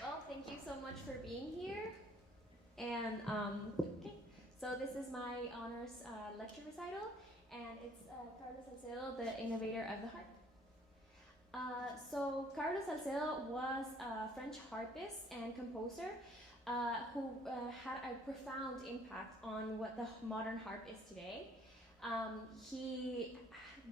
Well, thank you so much for being here. And okay, so this is my honors lecture recital, and it's Carlos Salcedo, the innovator of the harp. So Carlos Salcedo was a French harpist and composer who had a profound impact on what the modern harp is today. He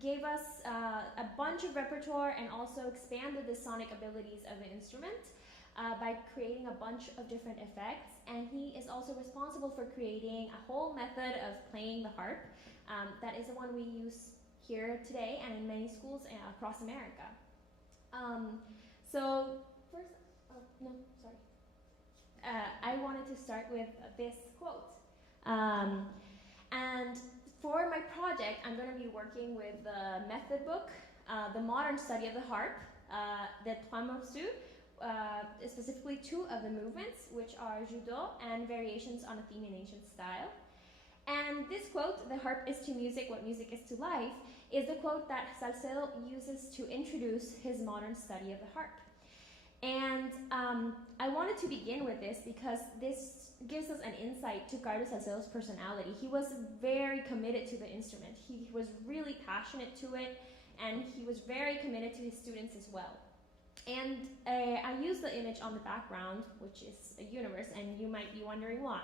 gave us a bunch of repertoire and also expanded the sonic abilities of the instrument by creating a bunch of different effects. And he is also responsible for creating a whole method of playing the harp that is the one we use here today and in many schools across America. So first, no, sorry. I wanted to start with this quote. And for my project, I'm going to be working with the method book, The Modern Study of the Harp, the Trois Morceaux, specifically two of the movements, which are Judo and Variations on a Theme in Ancient Style. And this quote, "The harp is to music what music is to life," is the quote that Salcedo uses to introduce his modern study of the harp. And I wanted to begin with this because this gives us an insight to Carlos Salcedo's personality. He was very committed to the instrument. He was really passionate to it, and he was very committed to his students as well. And I use the image on the background, which is a universe, and you might be wondering why.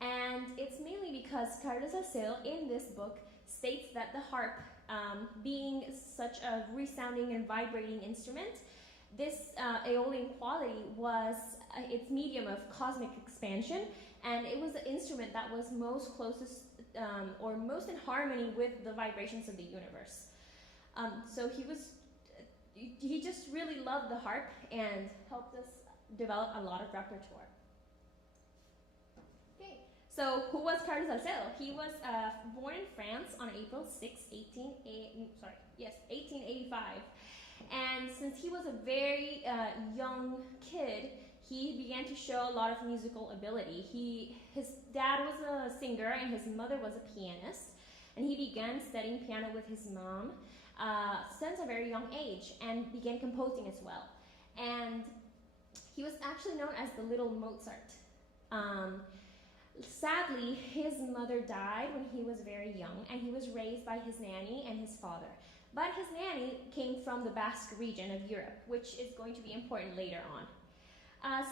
And it's mainly because Carlos Salcedo, in this book, states that the harp, being such a resounding and vibrating instrument, this aeolian quality was its medium of cosmic expansion, and it was the instrument that was most closest or most in harmony with the vibrations of the universe. So he just really loved the harp and helped us develop a lot of repertoire. Okay, so who was Carlos Salcedo? He was born in France on April 6, 1885. And since he was a very young kid, he began to show a lot of musical ability. His dad was a singer and his mother was a pianist, and he began studying piano with his mom since a very young age and began composing as well. And he was actually known as the Little Mozart. Sadly, his mother died when he was very young, and he was raised by his nanny and his father. But his nanny came from the Basque region of Europe, which is going to be important later on.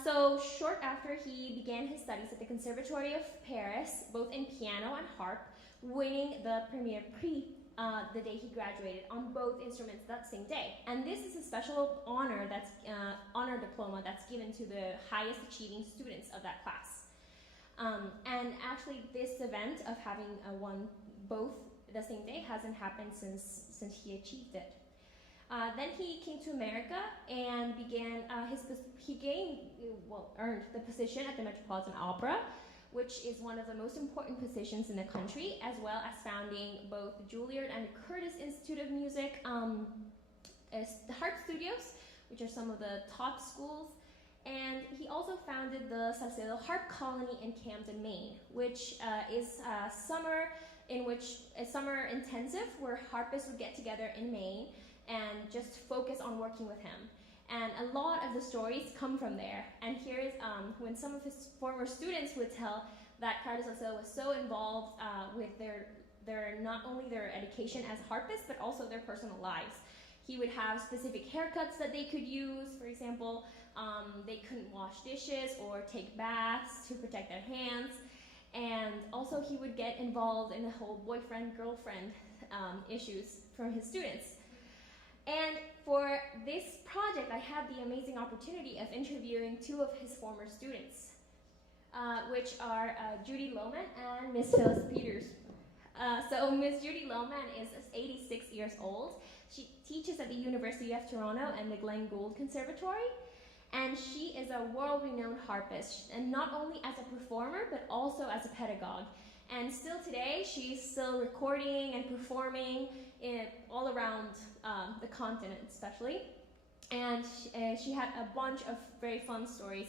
So short after, he began his studies at the Conservatory of Paris, both in piano and harp, winning the Premier Prix the day he graduated on both instruments that same day. And this is a special honor honor diploma that's given to the highest achieving students of that class. And actually, this event of having won both the same day hasn't happened since he achieved it. Then he came to America and began earned the position at the Metropolitan Opera, which is one of the most important positions in the country, as well as founding both the Juilliard and the Curtis Institute of Music, the Harp Studios, which are some of the top schools. And he also founded the Salcedo Harp Colony in Camden, Maine, which is a summer intensive where harpists would get together in Maine and just focus on working with him. And a lot of the stories come from there. And here is when some of his former students would tell that Carlos Salcedo was so involved with their not only their education as harpists, but also their personal lives. He would have specific haircuts that they could use. For example, they couldn't wash dishes or take baths to protect their hands. And also he would get involved in the whole boyfriend-girlfriend issues from his students. And for this project, I had the amazing opportunity of interviewing two of his former students, which are Judy Lohman and Miss Phyllis Peters. So Miss Judy Lohman is 86 years old. She teaches at the University of Toronto and the Glenn Gould Conservatory. And she is a world-renowned harpist, and not only as a performer, but also as a pedagogue. And still today, she's still recording and performing all around the continent, especially. And she had a bunch of very fun stories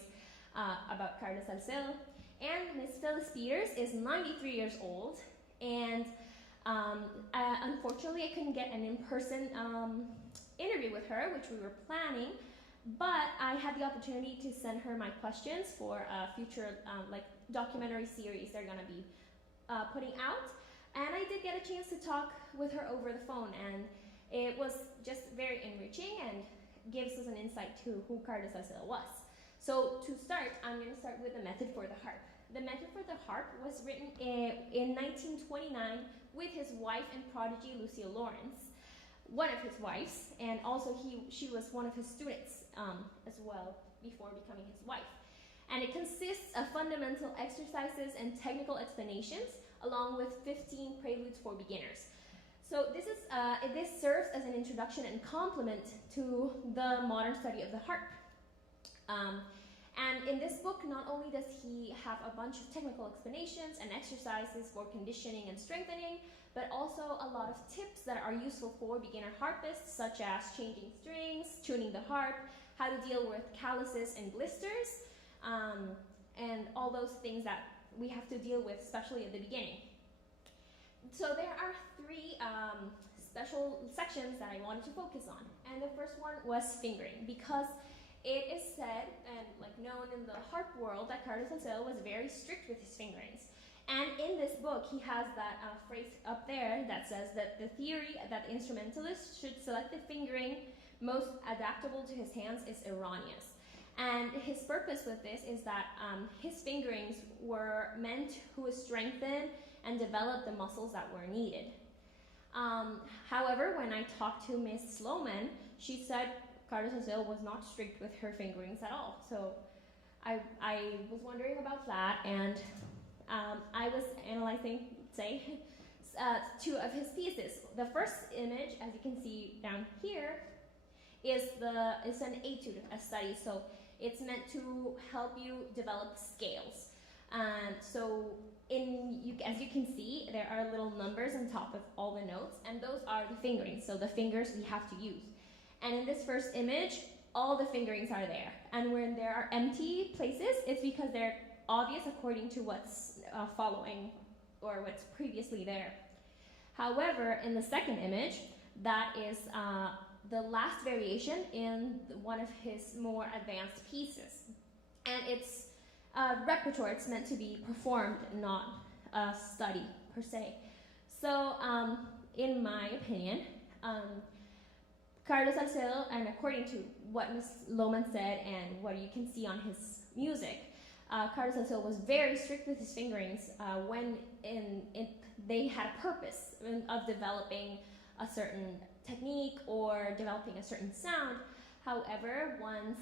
about Carlos Salcedo. And Miss Phyllis Peters is 93 years old, and Unfortunately, I couldn't get an in-person interview with her, which we were planning, but I had the opportunity to send her my questions for a future like documentary series they're gonna be putting out. And I did get a chance to talk with her over the phone, and it was just very enriching and gives us an insight to who Carlos Salcedo was. So to start, I'm going to start with the method for the harp. The method for the harp was written in 1929 with his wife and prodigy Lucille Lawrence, one of his wives, and also she was one of his students as well before becoming his wife. And it consists of fundamental exercises and technical explanations, along with 15 preludes for beginners. So this serves as an introduction and complement to the modern study of the harp. And in this book, not only does he have a bunch of technical explanations and exercises for conditioning and strengthening, but also a lot of tips that are useful for beginner harpists, such as changing strings, tuning the harp, how to deal with calluses and blisters, and all those things that we have to deal with, especially at the beginning. So there are three special sections that I wanted to focus on. And the first one was fingering, because it is said and like known in the harp world that Carlos Salcedo was very strict with his fingerings. And in this book, he has that phrase up there that says that the theory that the instrumentalist should select the fingering most adaptable to his hands is erroneous. And his purpose with this is that his fingerings were meant to strengthen and develop the muscles that were needed. However, when I talked to Miss Sloman, she said Carlos Salcedo was not strict with her fingerings at all. So I was wondering about that, and I was analyzing, say, two of his pieces. The first image, as you can see down here, is an etude, a study. So it's meant to help you develop scales. So as you can see, there are little numbers on top of all the notes, and those are the fingerings, so the fingers we have to use. And in this first image, all the fingerings are there. And when there are empty places, it's because they're obvious according to what's following or what's previously there. However, in the second image, that is the last variation in one of his more advanced pieces. And it's repertoire, it's meant to be performed, not a study per se. So in my opinion, Carlos Salcedo, and according to what Ms. Lohman said and what you can see on his music, Carlos Salcedo was very strict with his fingerings when they had a purpose of developing a certain technique or developing a certain sound. However, once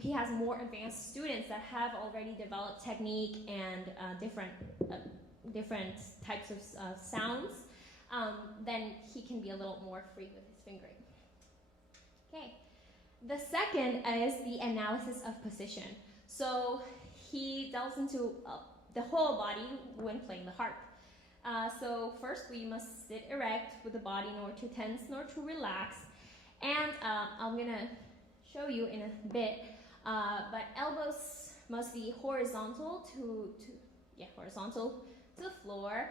he has more advanced students that have already developed technique and different types of sounds, then he can be a little more free with his fingering. Okay, the second is the analysis of position. So he delves into the whole body when playing the harp. So first we must sit erect with the body nor too tense nor too relaxed. And I'm gonna show you in a bit, but elbows must be horizontal to the floor.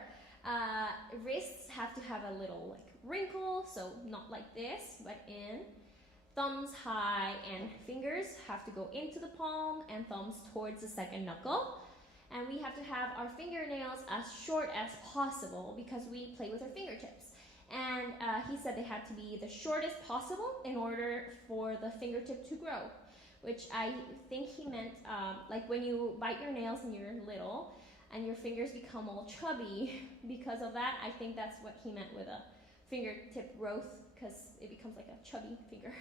Wrists have to have a little like wrinkle, so not like this, but in. Thumbs high and fingers have to go into the palm and thumbs towards the second knuckle. And we have to have our fingernails as short as possible because we play with our fingertips. And he said they had to be the shortest possible in order for the fingertip to grow, which I think he meant like when you bite your nails when you're little and your fingers become all chubby because of that. I think that's what he meant with a fingertip growth, because it becomes like a chubby finger.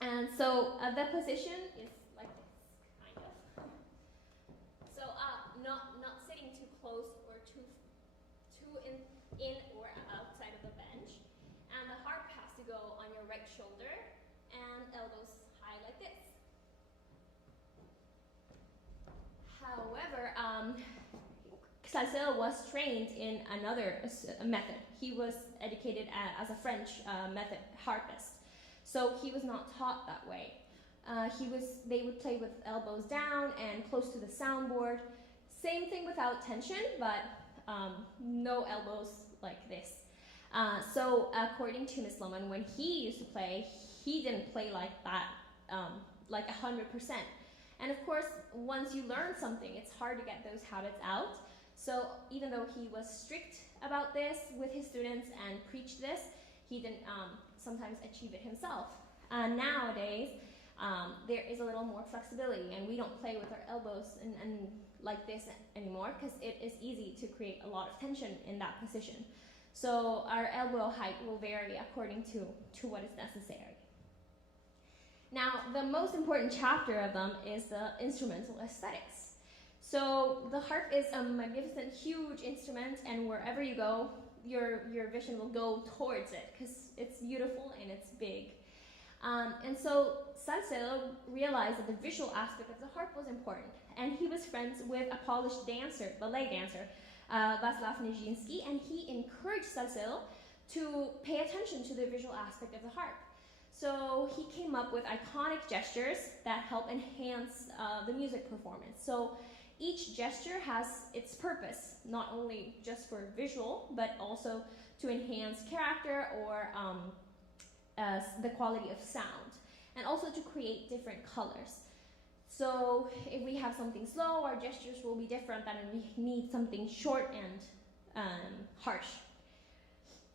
And so the position is like this, kind of. So not sitting too close or too in or outside of the bench. And the harp has to go on your right shoulder and elbows high like this. However, Salcedo was trained in another method. He was educated as a French method harpist. So he was not taught that way. They would play with elbows down and close to the soundboard. Same thing without tension, but no elbows like this. So according to Miss Lohman, when he used to play, he didn't play like that, like 100%. And of course, once you learn something, it's hard to get those habits out. So even though he was strict about this with his students and preached this, he didn't sometimes achieve it himself. Nowadays, there is a little more flexibility, and we don't play with our elbows and like this anymore, because it is easy to create a lot of tension in that position. So our elbow height will vary according to what is necessary. Now, the most important chapter of them is the instrumental aesthetics. So the harp is a magnificent, huge instrument, and wherever you go, your vision will go towards it, because it's beautiful and it's big. And so Salcedo realized that the visual aspect of the harp was important, and he was friends with a Polish dancer, ballet dancer, Wacław Nijinsky, and he encouraged Salcedo to pay attention to the visual aspect of the harp. So he came up with iconic gestures that help enhance the music performance. So each gesture has its purpose, not only just for visual, but also to enhance character or the quality of sound, and also to create different colors. So if we have something slow, our gestures will be different than if we need something short and harsh.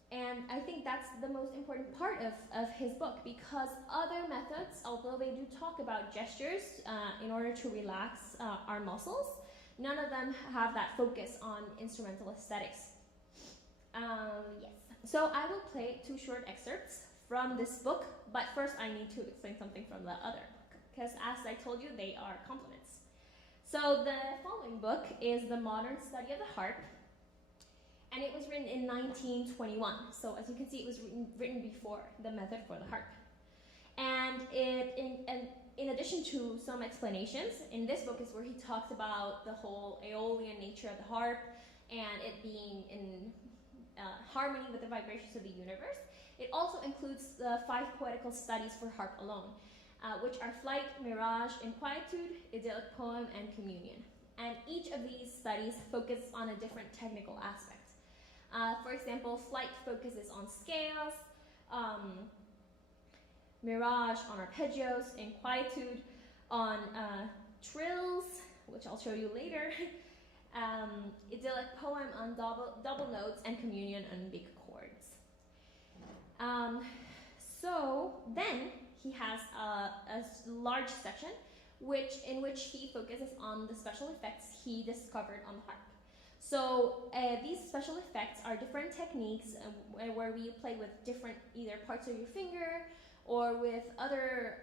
And I think that's the most important part of his book, because other methods, although they do talk about gestures in order to relax our muscles, none of them have that focus on instrumental aesthetics. Yes. So I will play 2 short excerpts from this book, but first I need to explain something from the other book, because as I told you, they are complements. So the following book is The Modern Study of the Harp, and it was written in 1921. So as you can see, it was written before the method for the harp. And in addition to some explanations, in this book is where he talks about the whole aeolian nature of the harp and it being in harmony with the vibrations of the universe. It also includes the 5 poetical studies for harp alone, which are Flight, Mirage, Inquietude, Idyllic Poem, and Communion. And each of these studies focuses on a different technical aspect. For example, Flight focuses on scales, Mirage on arpeggios, Inquietude on trills, which I'll show you later, Idyllic Poem on double notes, and Communion on big chords. So then he has a large section in which he focuses on the special effects he discovered on the harp. So these special effects are different techniques where we play with different either parts of your finger or with other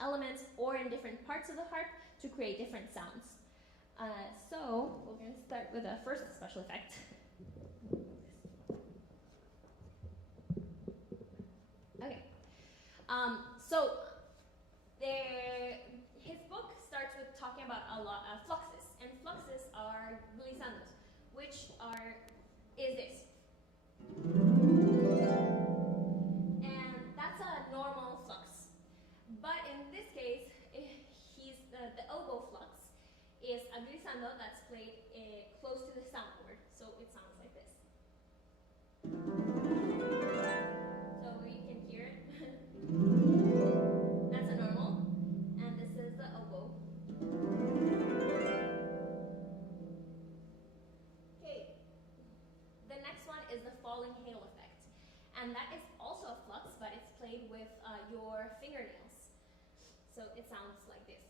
elements or in different parts of the harp to create different sounds. So we're going to start with the first special effect. Okay. So his book starts with talking about a lot of fluxes, and fluxes are glissandos, which is this. And that's a normal flux. But in this case, the oboe flux is a glissando that's played close to the soundboard, so it sounds like this. So you can hear it. That's a normal, and this is the oboe. Okay, the next one is the falling hail effect, and that is also a flux, but it's played with your fingernails. So it sounds like this.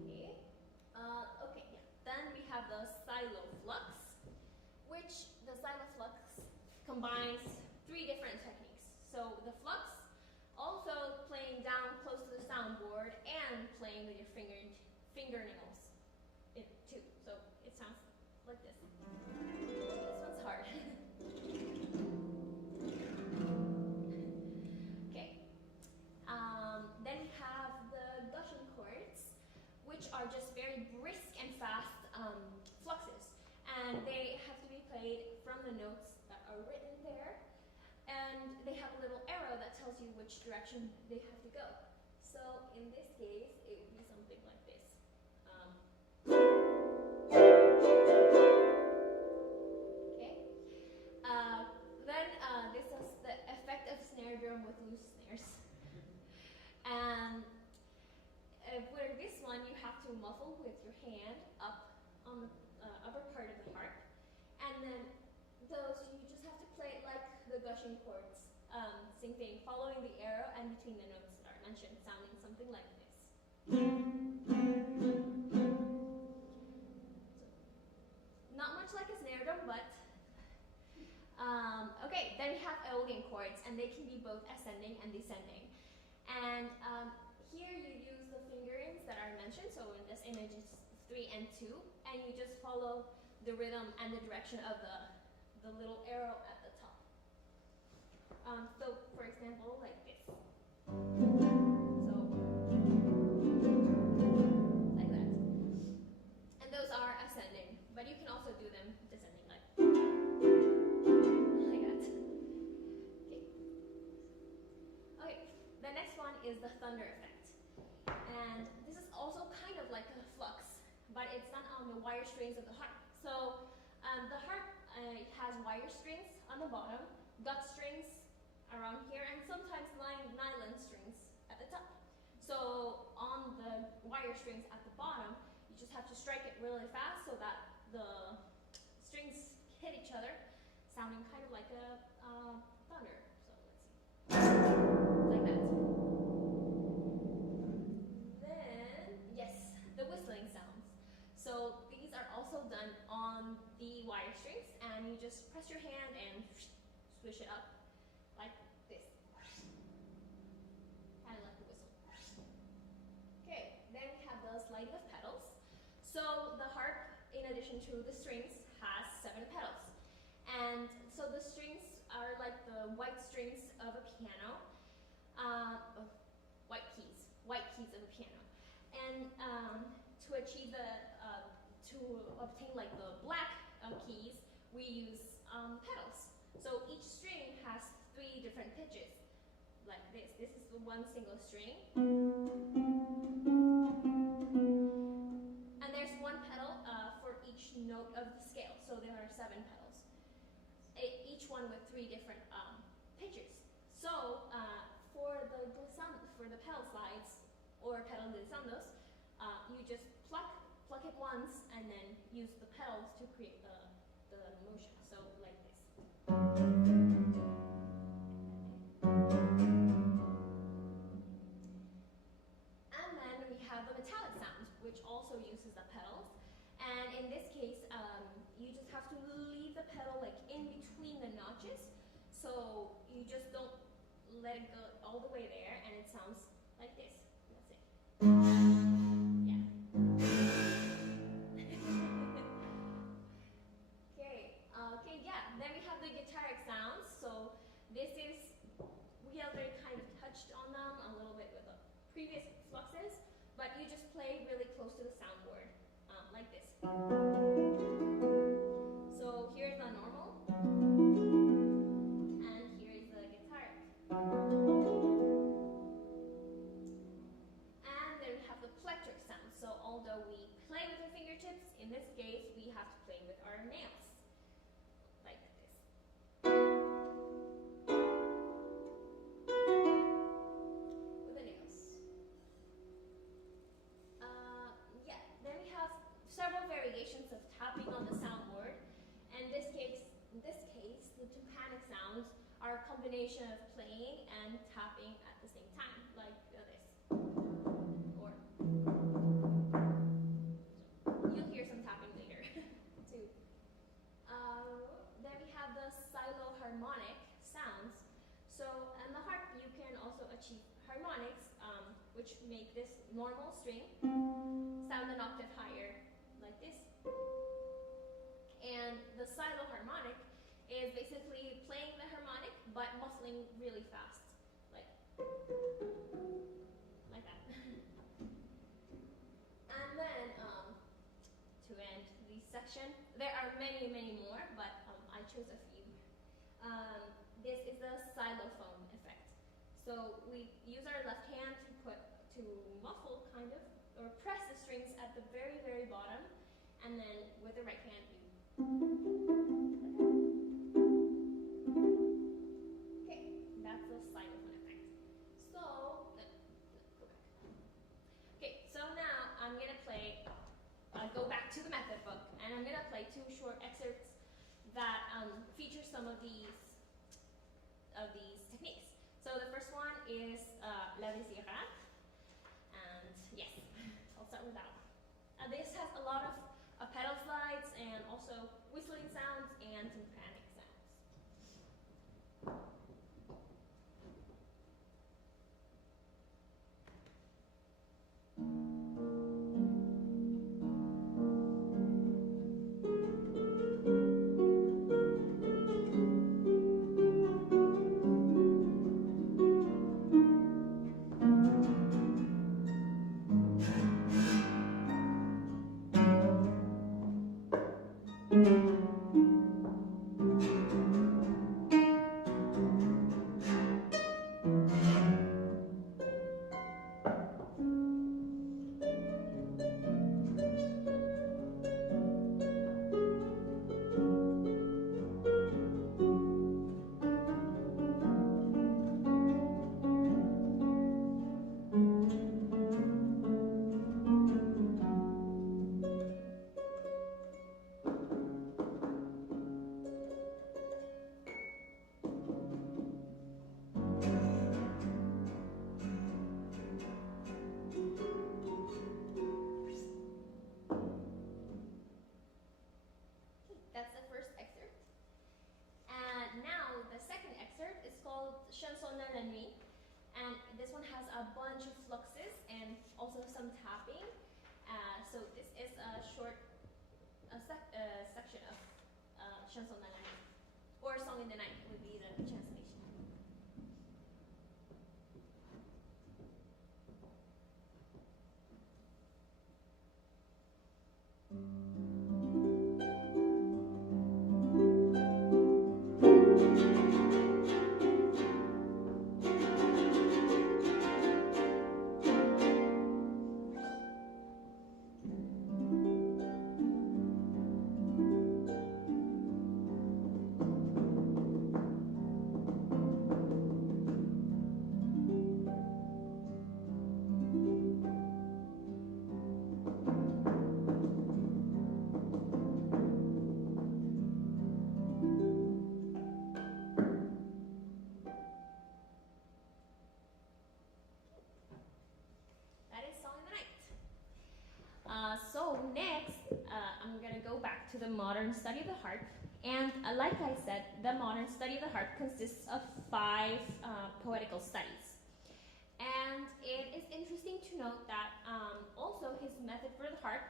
Okay, yeah. Then we have the xyloflux, which the xyloflux combines 3 different techniques. So the flux, also playing down close to the soundboard and playing with your fingernails too. So it sounds like this. This one's hard. Okay. Then we have the gushing chords, which are just very brisk and fast fluxes, and they have to be played from the notes that are written there, and they have a little arrow that tells you which direction they have to go. So in this case, it would be something like this. drum with loose snares. And for this one, you have to muffle with your hand up on the upper part of the harp, and then those you just have to play like the gushing chords. Same thing, following the arrow and between the notes that are mentioned, sounding something like this. Not much like a snare drum, but okay. Then we have Aeolian chords, and they can be both ascending and descending. And here you use the fingerings that are mentioned. So in this image, it's 3 and 2, and you just follow the rhythm and the direction of the little arrow at the top. So for example, like this. So like that. And those are ascending, but you can also do them descending, like that. Okay. The next one is the thunder effect, and this is also kind of like a flux, but it's done on the wire strings of the harp. So the harp has wire strings on the bottom, gut strings around here, and sometimes nylon strings at the top. So on the wire strings at the bottom, you just have to strike it really fast so that the strings hit each other, sounding kind of like a thunder. So let's see. Like that. Then, yes, the whistling sounds. So these are also done on the wire strings, and you just press your hand and swish it up like this. Kind of like a whistle. Okay, then we have the sliding of pedals. So the harp, in addition to the strings, has 7 pedals. And so the strings are like the white strings of a piano, white keys of a piano. And to achieve to obtain like the black keys, we use pedals. So each string has 3 different pitches, like this. This is the one single string. And there's 1 pedal for each note of the scale, so there are 7 pedals. Each one with 3 different pitches. So for the pedal slides or pedal glissandos, you just pluck it once and then use the pedals to create the motion. So like this. And then we have the metallic sound, which also uses the pedals. And in this case, you just have to leave the pedal like in between the notches, so you just don't let it go all the way there, and it sounds like this. That's it. Yeah. Okay, yeah. Then we have the guitaric sounds. So this is, we already kind of touched on them a little bit with the previous fluxes, but you just play really close to the soundboard, like this. So here's the normal, and here is the guitaric. And then we have the plectric sound. So although we play with our fingertips, in this case we have to play with our nails, like this. With the nails. Yeah, then we have several variations of tapping on the soundboard. And in this case, the tympanic sounds are a combination of playing and tapping at the same time, like this. Or you'll hear some tapping later too. Then we have the xyloharmonic sounds. So on the harp, you can also achieve harmonics, which make this normal string sound an octave higher, like this. And the xyloharmonic is basically playing the harmonic but muffling really fast, like that. And then to end this section, there are many more, but I chose a few. This is the xylophone effect. So we use our left hand to muffle, kind of, or press the strings at the very bottom, and then with the right hand you. Okay, that's the xylophone. is La Désirade. And yes, I'll start with that one. This has a lot of pedal slides and also whistling sounds and tympanic sounds. That's the first excerpt. And now the second excerpt is called Chanson de la Nuit. And this one has a bunch of fluxes and also some tapping. So this is a short section of Chanson de la Nuit. Or Song in the Night would be the translation. So next, I'm going to go back to the modern study of the harp. And like I said, the modern study of the harp consists of 5 poetical studies. And it is interesting to note that also his method for the harp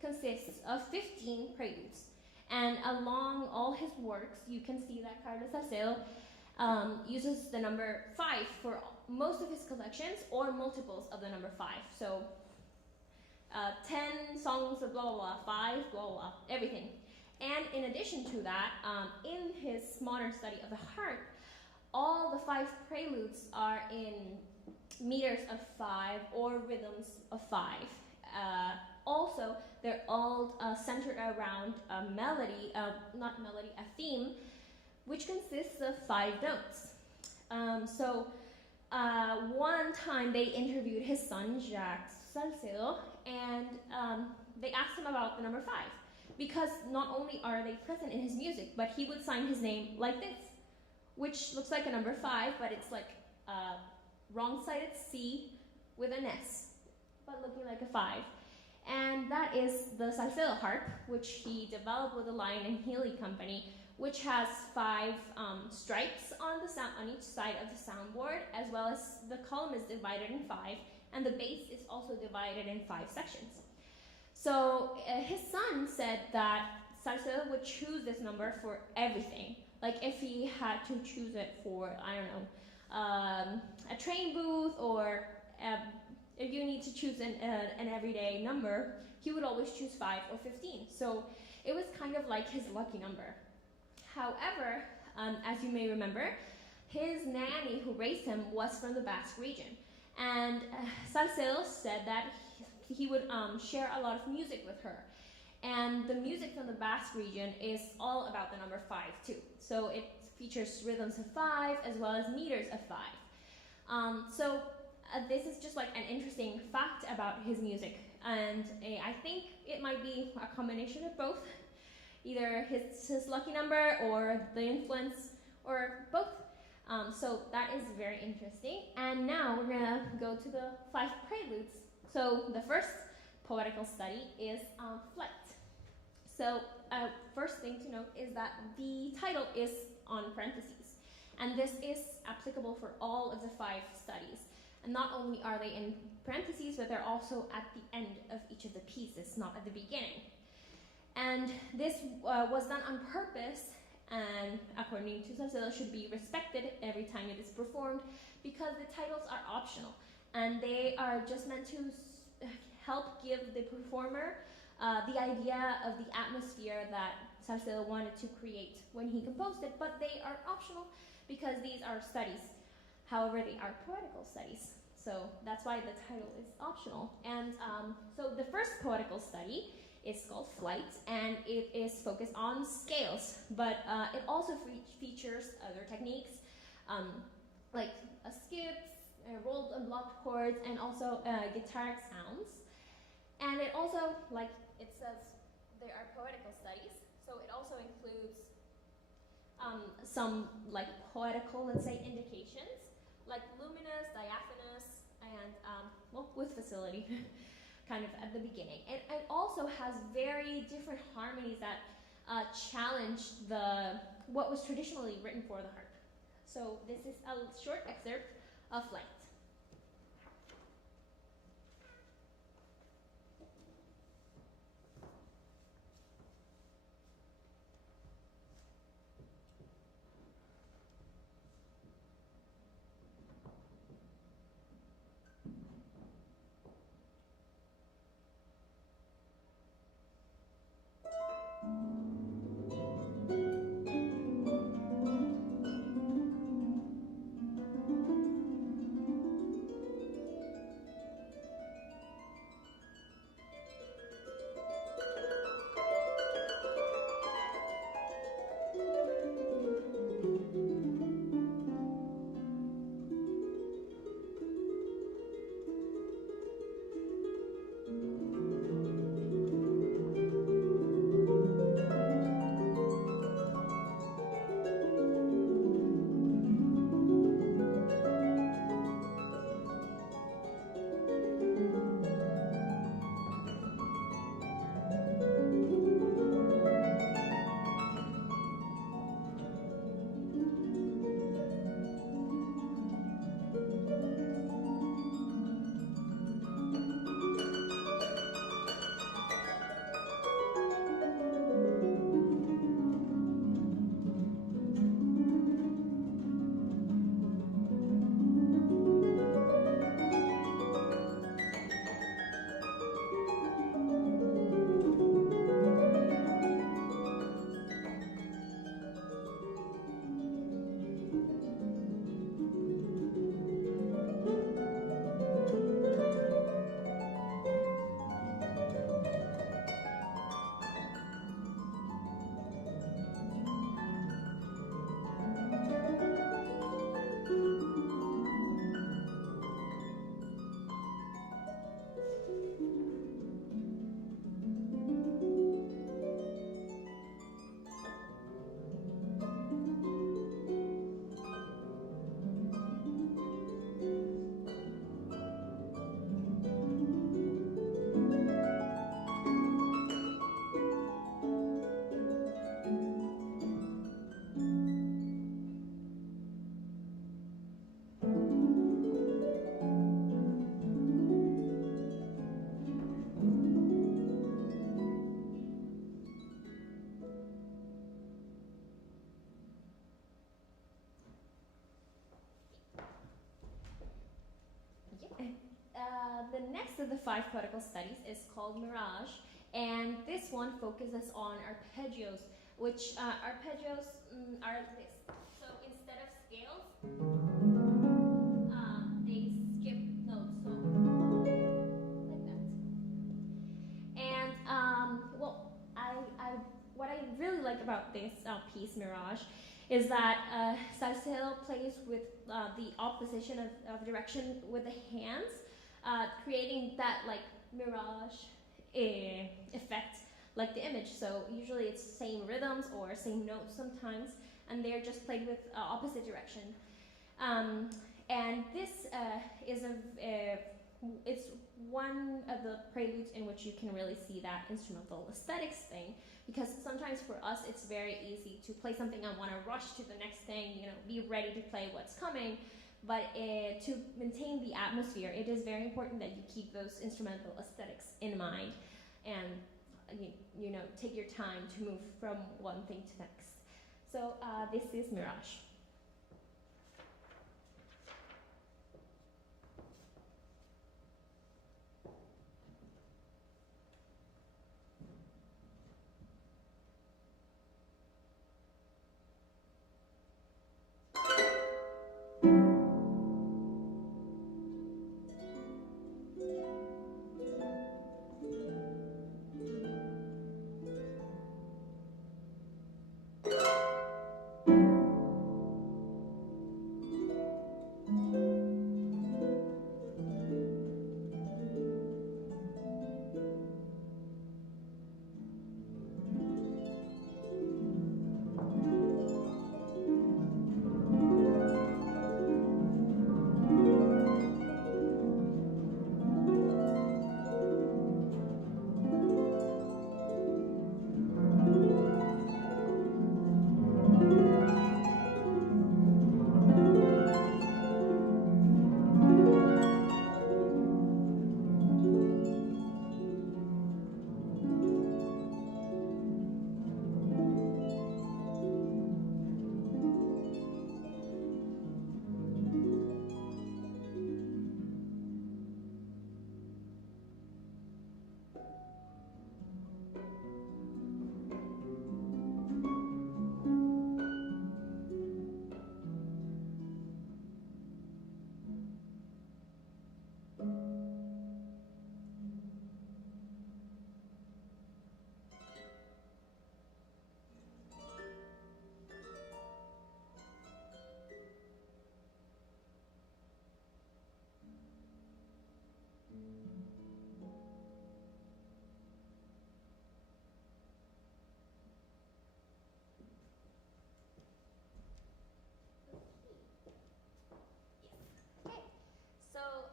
consists of 15 preludes. And along all his works, you can see that Carlos Salcedo uses the number 5 for most of his collections or multiples of the number 5. So 10 songs of blah, blah, blah, 5, blah, blah, blah, everything. And in addition to that, in his modern study of the harp, all the 5 preludes are in meters of 5 or rhythms of 5. Also, they're all centered around a melody, a theme, which consists of 5 notes. One time they interviewed his son, Jacques Salcedo, and they asked him about the number 5, because not only are they present in his music, but he would sign his name like this, which looks like a number 5, but it's like a wrong-sided C with an S, but looking like a 5. And that is the Salcedo harp, which he developed with the Lion and Healy Company, which has 5 stripes on each side of the soundboard, as well as the column is divided in 5, and the bass is also divided in 5 sections. So his son said that Salcedo would choose this number for everything. Like if he had to choose it for, I don't know, a train booth, or if you need to choose an everyday number, he would always choose 5 or 15. So it was kind of like his lucky number. However, as you may remember, his nanny who raised him was from the Basque region. And Salcedo said that he would share a lot of music with her. And the music from the Basque region is all about the number 5 too. So it features rhythms of 5 as well as meters of 5. This is just like an interesting fact about his music. And I think it might be a combination of both. Either his lucky number or the influence, or both. So that is very interesting. And now we're gonna go to the 5 preludes. So the first poetical study is flight. So first thing to note is that the title is on parentheses. And this is applicable for all of the 5 studies. And not only are they in parentheses, but they're also at the end of each of the pieces, not at the beginning. And this was done on purpose, and according to Salcedo, should be respected every time it is performed, because the titles are optional, and they are just meant to help give the performer the idea of the atmosphere that Salcedo wanted to create when he composed it, but they are optional because these are studies. However, they are poetical studies, so that's why the title is optional. And so the first poetical study is called Flight, and it is focused on scales, but it also features other techniques, like skips, rolled and blocked chords, and also guitaric sounds. And it also, like it says, there are poetical studies, so it also includes some like poetical, let's say, indications, like luminous, diaphanous, and well, with facility. Kind of at the beginning. It also has very different harmonies that challenge what was traditionally written for the harp. So this is a short excerpt of Flight. The next of the 5 poetical studies is called Mirage, and this one focuses on arpeggios, which arpeggios are this. So instead of scales, they skip notes, so like that. And well, what I really like about this piece, Mirage, is that Salcedo plays with the opposition of direction with the hands, creating that like mirage effect, like the image. So usually it's same rhythms or same notes sometimes, and they're just played with opposite direction. And this is it's one of the preludes in which you can really see that instrumental aesthetics thing, because sometimes for us it's very easy to play something and want to rush to the next thing, be ready to play what's coming. But to maintain the atmosphere, it is very important that you keep those instrumental aesthetics in mind, and take your time to move from one thing to next. So this is Mirage.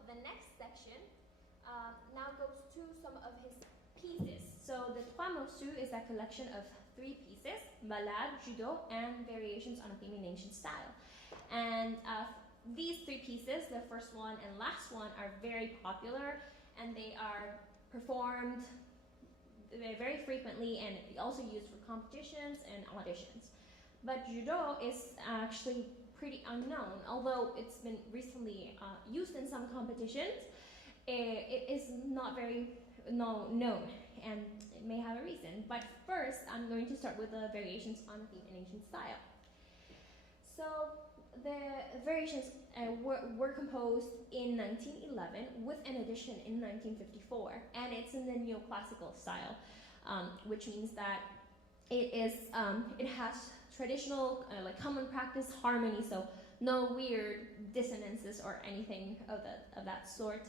The next section now goes to some of his pieces. So the Trois Morceaux is a collection of 3 pieces: ballade, judo, and variations on a theme in ancient style. And these 3 pieces, the first one and last one, are very popular, and they are performed very frequently and also used for competitions and auditions. But judo is actually pretty unknown, although it's been recently used in some competitions. It is not very known, and it may have a reason. But first, I'm going to start with the variations on a theme in ancient style. So the variations were composed in 1911 with an addition in 1954, and it's in the neoclassical style, which means that it has traditional, common practice harmony, so no weird dissonances or anything of that sort.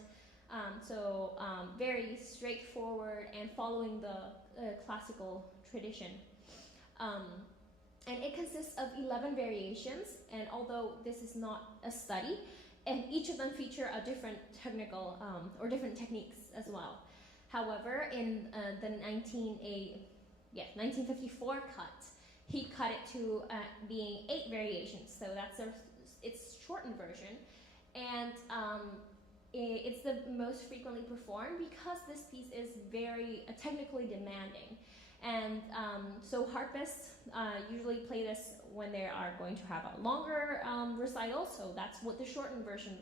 Very straightforward and following the classical tradition. And it consists of 11 variations, and although this is not a study, and each of them feature a different technical or different techniques as well. However, in the 1954 cut, he cut it to being 8 variations, so that's its shortened version, and it's the most frequently performed because this piece is very technically demanding. And so harpists usually play this when they are going to have a longer recital, so that's what the shortened version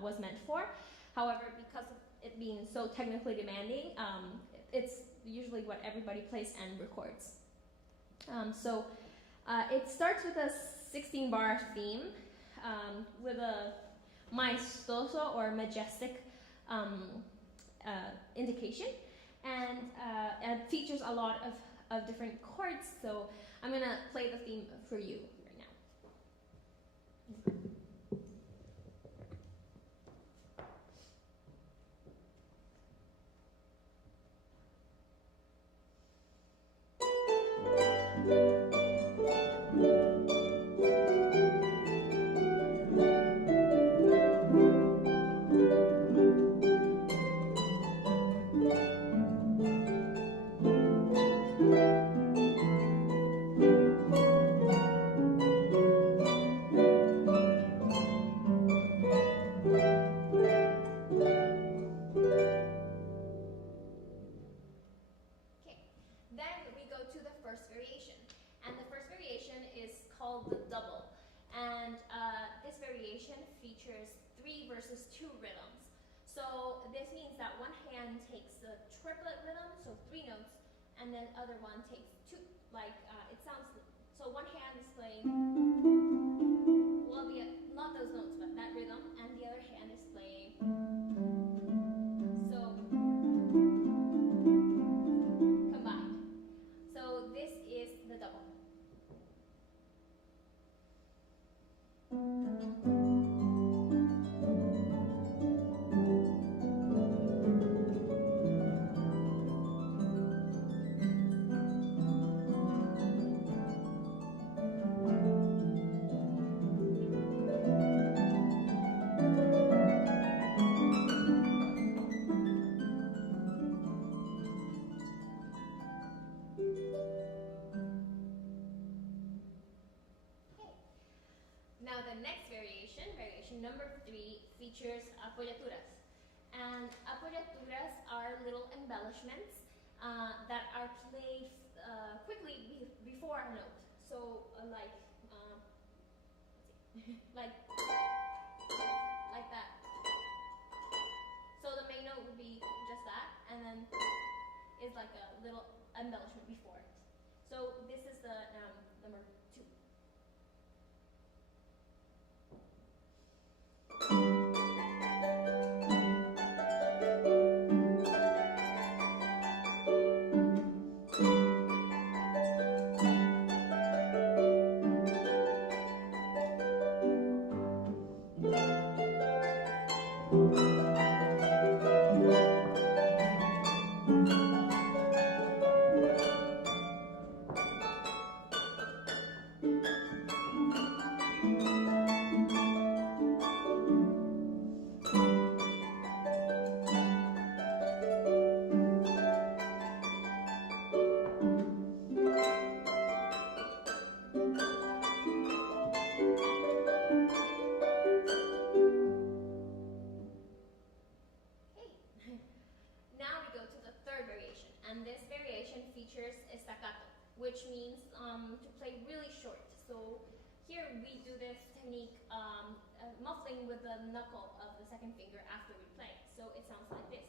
was meant for. However, because of it being so technically demanding, it's usually what everybody plays and records. It starts with a 16-bar theme with a maestoso or majestic indication, and it features a lot of different chords, so I'm going to play the theme for you right now. rhythms. So this means that one hand takes the triplet rhythm, so 3 notes, and then other one takes 2. Like it sounds. So one hand is playing, well, not those notes, but that rhythm, and the other hand is playing. So combined. So this is the double. Now the next variation, variation number 3, features apoyaturas. And apoyaturas are little embellishments that are played quickly before a note. So like, like that. So the main note would be just that, and then is like a little embellishment before it. So this is the number 2. And this variation features staccato, which means to play really short. So here we do this technique muffling with the knuckle of the second finger after we play. So it sounds like this.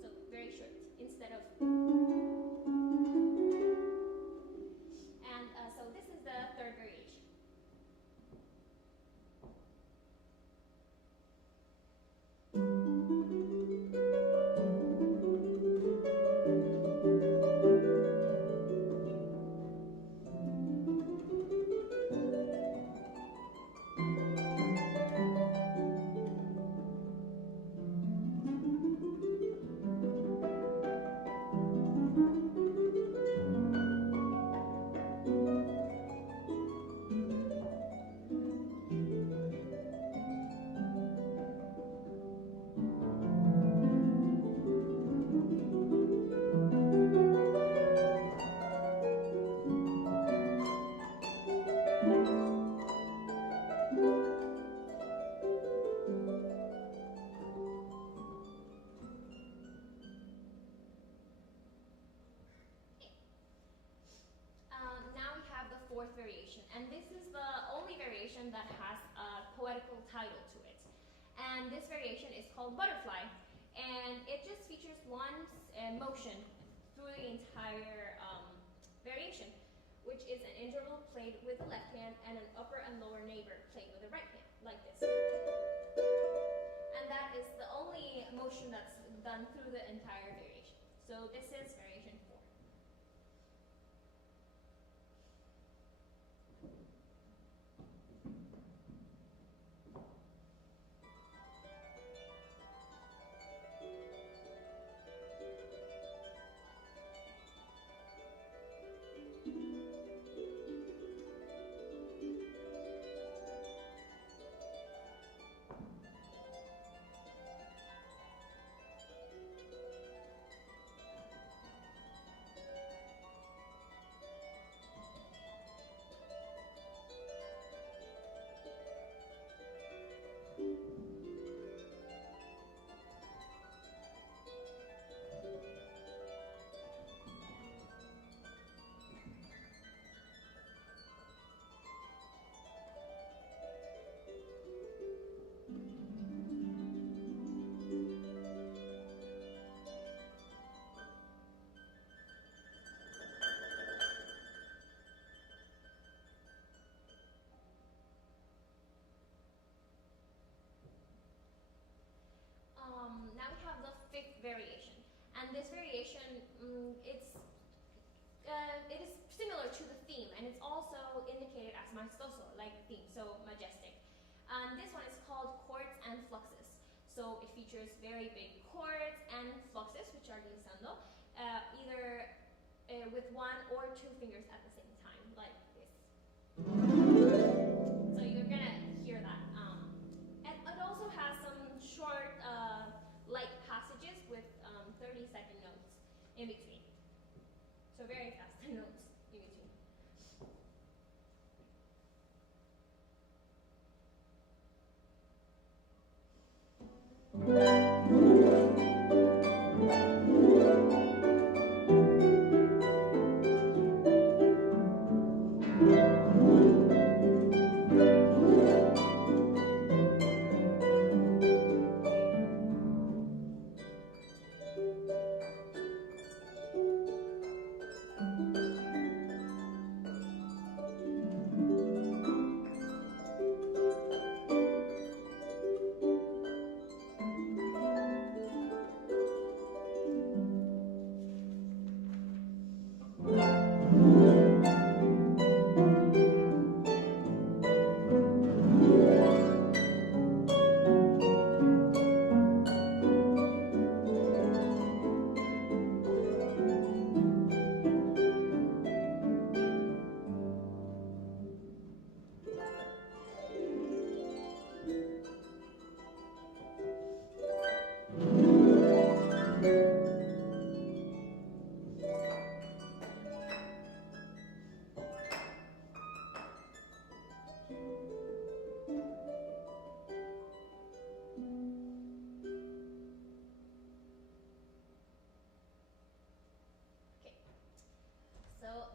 So very short instead of. And so this is the third variation. Fourth variation, and this is the only variation that has a poetical title to it. And this variation is called Butterfly, and it just features one motion through the entire variation, which is an interval played with the left hand and an upper and lower neighbor played with the right hand, like this. And that is the only motion that's done through the entire variation. So this is variation 4. it is similar to the theme, and it's also indicated as maestoso, like the theme, so majestic. This one is called chords and fluxes. So it features very big chords and fluxes, which are glissando, either with one or two fingers at the same time, like this. So you're gonna hear that. And it also has some short, light passages with 30-second notes in between. So very fast notes in between.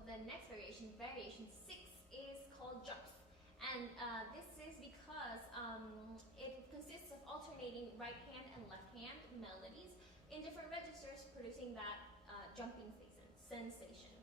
The next variation, variation 6, is called jumps. And this is because it consists of alternating right hand and left hand melodies in different registers, producing that jumping sensation.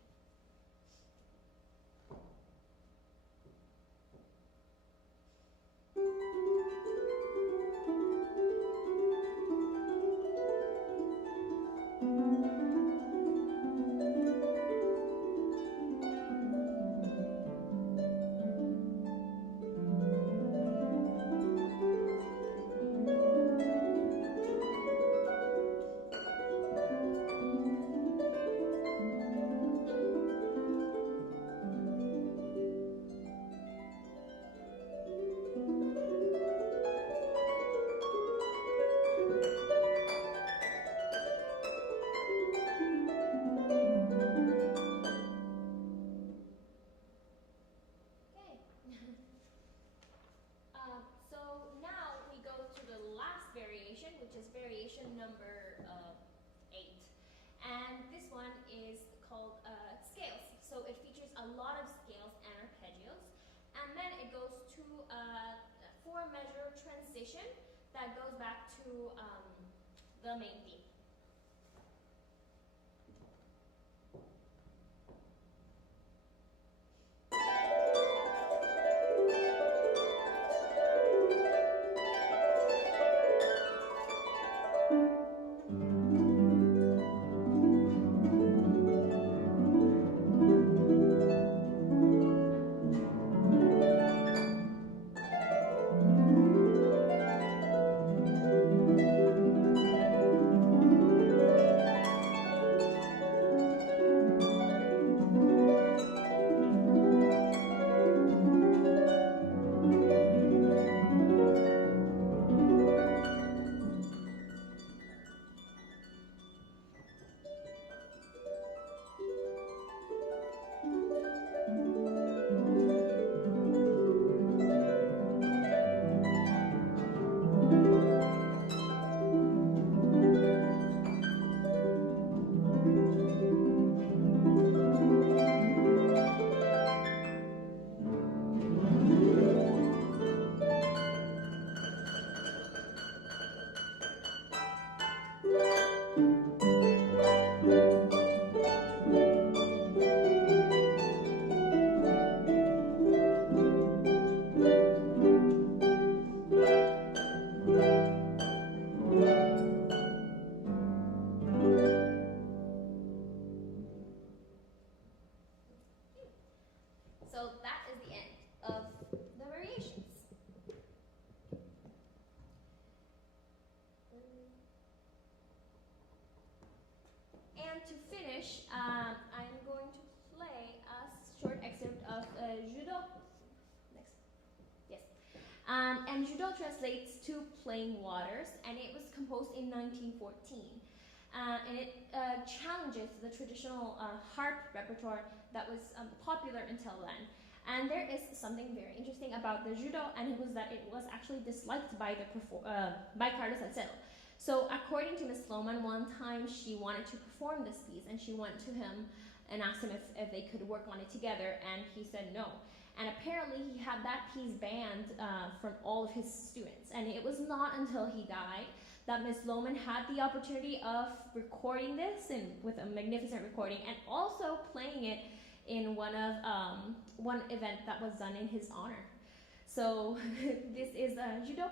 Which is variation number 8. And this one is called scales. So it features a lot of scales and arpeggios. And then it goes to a 4-measure transition that goes back to the main theme. And judo translates to playing waters, and it was composed in 1914. And it challenges the traditional harp repertoire that was popular until then. And there is something very interesting about the judo, and it was that it was actually disliked by by Carlos Salcedo. So according to Miss Sloman, one time she wanted to perform this piece, and she went to him and asked him if they could work on it together, and he said no. And apparently he had that piece banned from all of his students. And it was not until he died that Miss Lohman had the opportunity of recording this and with a magnificent recording, and also playing it in one event that was done in his honor. So this is judo.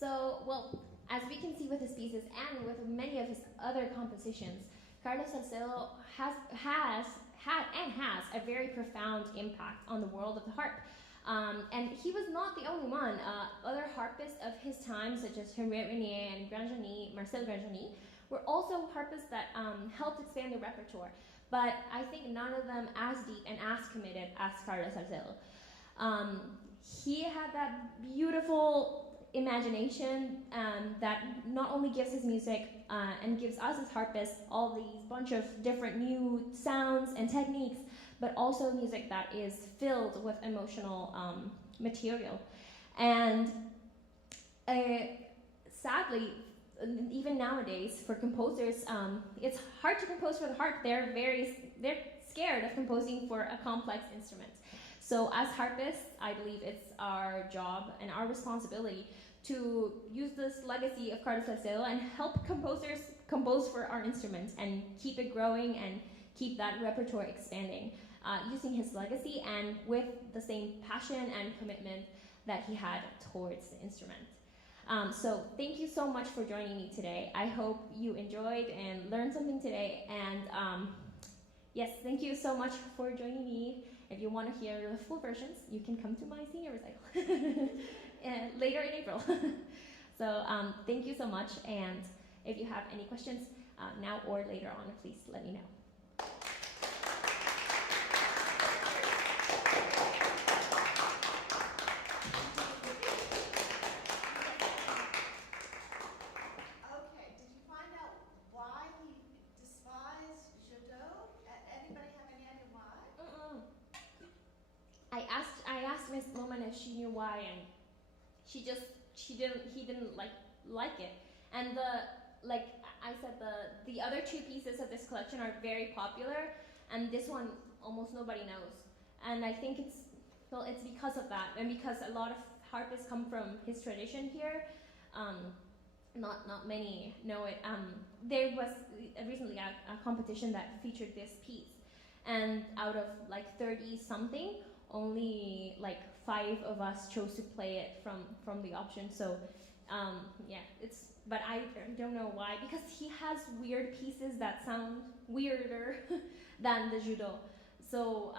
So, well, as we can see with his pieces and with many of his other compositions, Carlos Salcedo has had and has a very profound impact on the world of the harp. And he was not the only one. Other harpists of his time, such as Henriette Renier and Marcel Grandjani, were also harpists that helped expand the repertoire. But I think none of them as deep and as committed as Carlos Salcedo. He had that beautiful imagination that not only gives his music and gives us as harpists all these bunch of different new sounds and techniques, but also music that is filled with emotional material. And sadly, even nowadays, for composers, it's hard to compose for the harp. They're scared of composing for a complex instrument. So as harpists, I believe it's our job and our responsibility to use this legacy of Carlos Salcedo and help composers compose for our instrument and keep it growing and keep that repertoire expanding, using his legacy and with the same passion and commitment that he had towards the instrument. So thank you so much for joining me today. I hope you enjoyed and learned something today. And yes, thank you so much for joining me. If you want to hear the full versions, you can come to my senior recital later in April. So thank you so much. And if you have any questions now or later on, please let me know. I asked Miss Moman if she knew why, and he didn't like it. And I said, the other two pieces of this collection are very popular, and this one almost nobody knows. And I think it's because of that, and because a lot of harpists come from his tradition here. Not many know it. There was recently a competition that featured this piece, and out of 30 something, only 5 of us chose to play it from the option. So but I don't know why, because he has weird pieces that sound weirder than the judo. So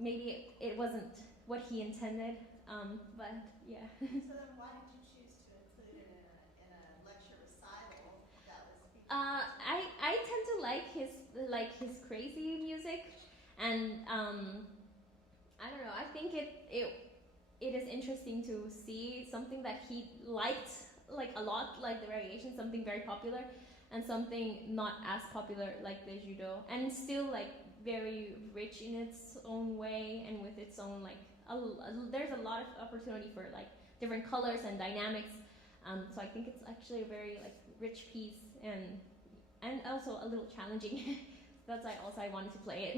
maybe it wasn't what he intended, but yeah. So then why did you choose to include it in a lecture recital that was featured? I tend to like his crazy music, and I don't know. I think it is interesting to see something that he liked a lot, like the variation, something very popular, and something not as popular like the judo, and still very rich in its own way and with its own there's a lot of opportunity for different colors and dynamics. So I think it's actually a very rich piece and also a little challenging. That's why also I wanted to play it.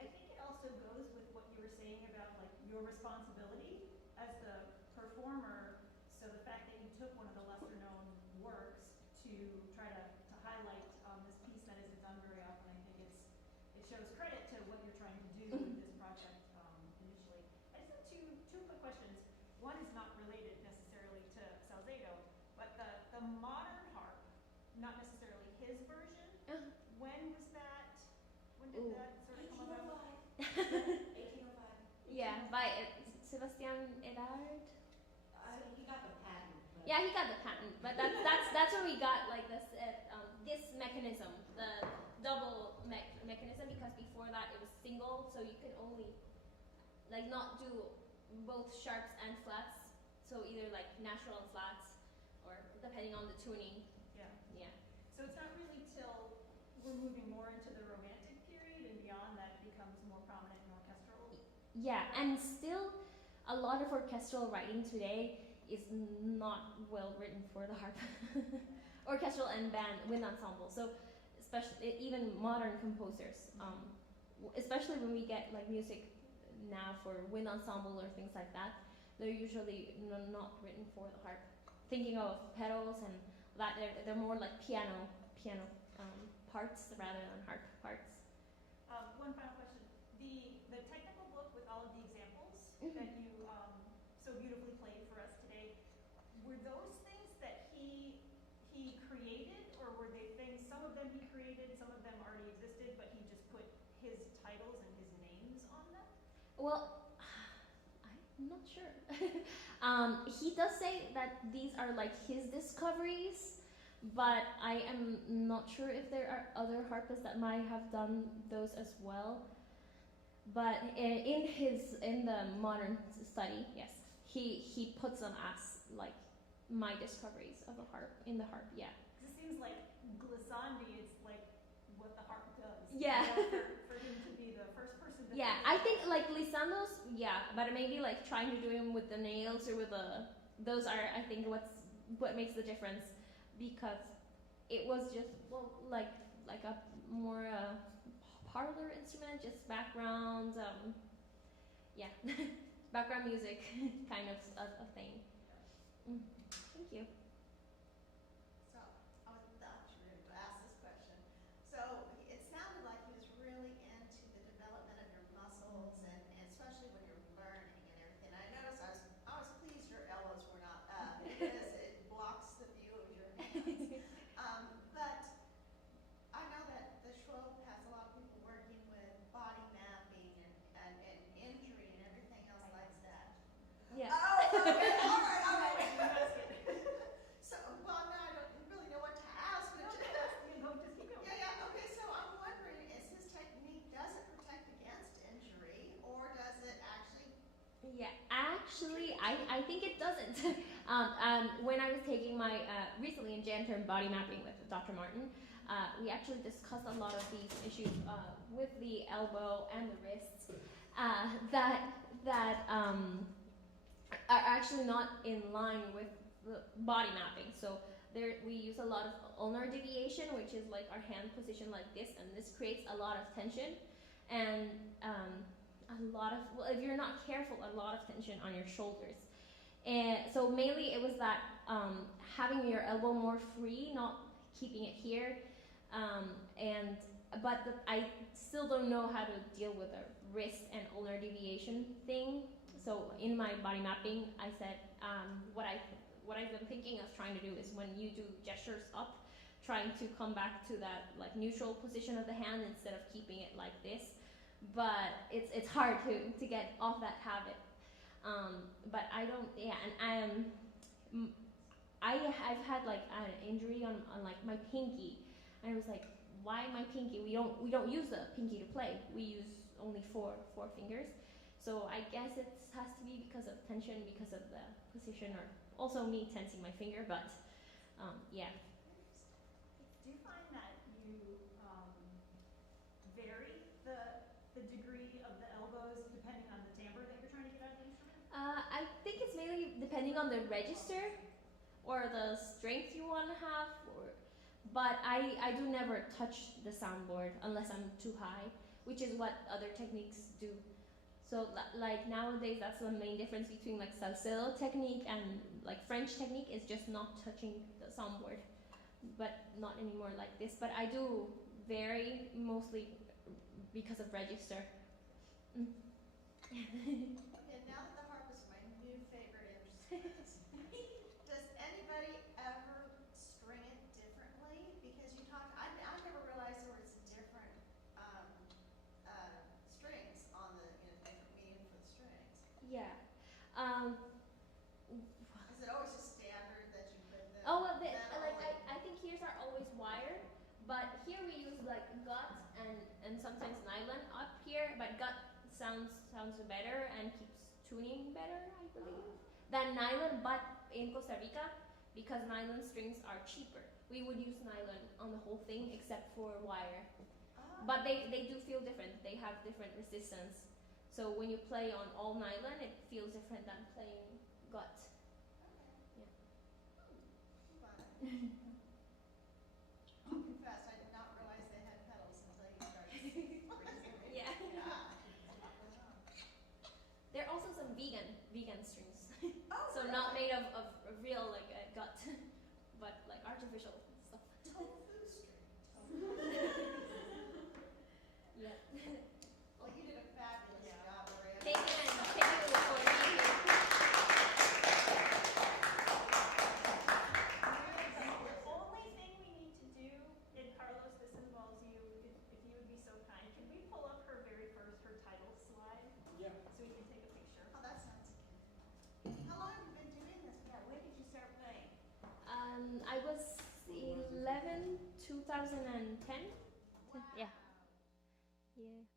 I think it also goes with what you were saying about your responsibility as the performer. So the fact that you took one of the lesser known works to try to highlight this piece that isn't done very often, I think it shows credit to what you're trying to do with this project initially. I just have two quick questions. One is not related necessarily to Salcedo, but the modern harp, not necessarily his version. When was that? When did that sort of come about? 1805. Yeah, by Sebastian Erard. He got the patent. Yeah, he got the patent, but that's where we got this mechanism, the double mechanism, because before that it was single, so you could only not do both sharps and flats, so either natural and flats, or depending on the tuning. Yeah. Yeah. So it's not really till we're moving more into the Romantic period and beyond that it becomes more prominent in orchestral. Yeah, and still a lot of orchestral writing today is not well written for the harp. Orchestral and wind ensemble. So especially even modern composers, especially when we get music now for wind ensemble or things like that, they're usually not written for the harp. Thinking of pedals and that, they're more piano parts rather than harp parts. One final question: the technical book with all of the examples that you created, or were they things, some of them he created, some of them already existed, but he just put his titles and his names on them? Well, I'm not sure. He does say that these are like his discoveries, but I am not sure if there are other harpists that might have done those as well. But in the modern study, yes, he puts them as like my discoveries of the harp in the harp. Yeah. Because it seems like glissandi is like what the harp does. Yeah. You know, for him to be the first person to Yeah, I think like glissandos, yeah, but maybe like trying to do them with the nails or with the, those are I think what makes the difference, because it was just like a more parlor instrument, just background, yeah, background music kind of a thing. Thank you. So, I thought you were going to ask this question. So, it sounded like he was really into the development of your muscles, and especially when you're learning and everything. I noticed I was pleased your elbows were not up because it blocks the view of your hands. But I know that the Schwab has a lot of people working with body mapping and injury and everything else like that. Yeah. Oh, okay, all right. So, well, now I don't really know what to ask, but just keep going. yeah, okay, so I'm wondering, is his technique, does it protect against injury, or does it actually? Yeah, actually, I think it doesn't. When I was taking my recently in Jan term body mapping with Dr. Martin, we actually discussed a lot of these issues with the elbow and the wrists that are actually not in line with the body mapping. So there we use a lot of ulnar deviation, which is like our hand position like this, and this creates a lot of tension and a lot of, well, if you're not careful, a lot of tension on your shoulders. And so mainly it was that having your elbow more free, not keeping it here, I still don't know how to deal with the wrist and ulnar deviation thing. So in my body mapping, I said what I've been thinking of trying to do is when you do gestures up, trying to come back to that like neutral position of the hand instead of keeping it like this. But it's hard to get off that habit. But I don't, yeah, and I've had like an injury on like my pinky, and I was like, why my pinky? We don't use the pinky to play. We use only four fingers. So I guess it has to be because of tension, because of the position, or also me tensing my finger. But yeah. Do you find that you vary the degree of the elbows depending on the timbre that you're trying to get out of the instrument? I think it's mainly depending on the register or the strength you want to have. But I do never touch the soundboard unless I'm too high, which is what other techniques do. So like nowadays, that's the main difference between like salcedo technique and like French technique is just not touching the soundboard, but not anymore like this. But I do vary mostly because of register. Okay, now that the harp is my new favorite instrument, does anybody ever string it differently? Because you talked, I never realized there was different strings on the, different medium for the strings. Yeah. Is it always just standard that you put the? Oh, well, I think here's are always wire, but here we use like gut and sometimes nylon up here, but gut sounds better and keeps tuning better, I believe, than nylon. But in Costa Rica, because nylon strings are cheaper, we would use nylon on the whole thing except for wire. But they do feel different. They have different resistance. So when you play on all nylon, it feels different than playing gut. Okay. Yeah. I'll confess, I did not realize they had pedals until you started singing. Yeah. There are also some vegan strings. Oh, So really? not made of real like gut, but like artificial stuff. Tofu string. Yeah. Well, you did a fabulous job, Loria. Thank you for being here. I was 11, 2010. Wow. Yeah. Yeah.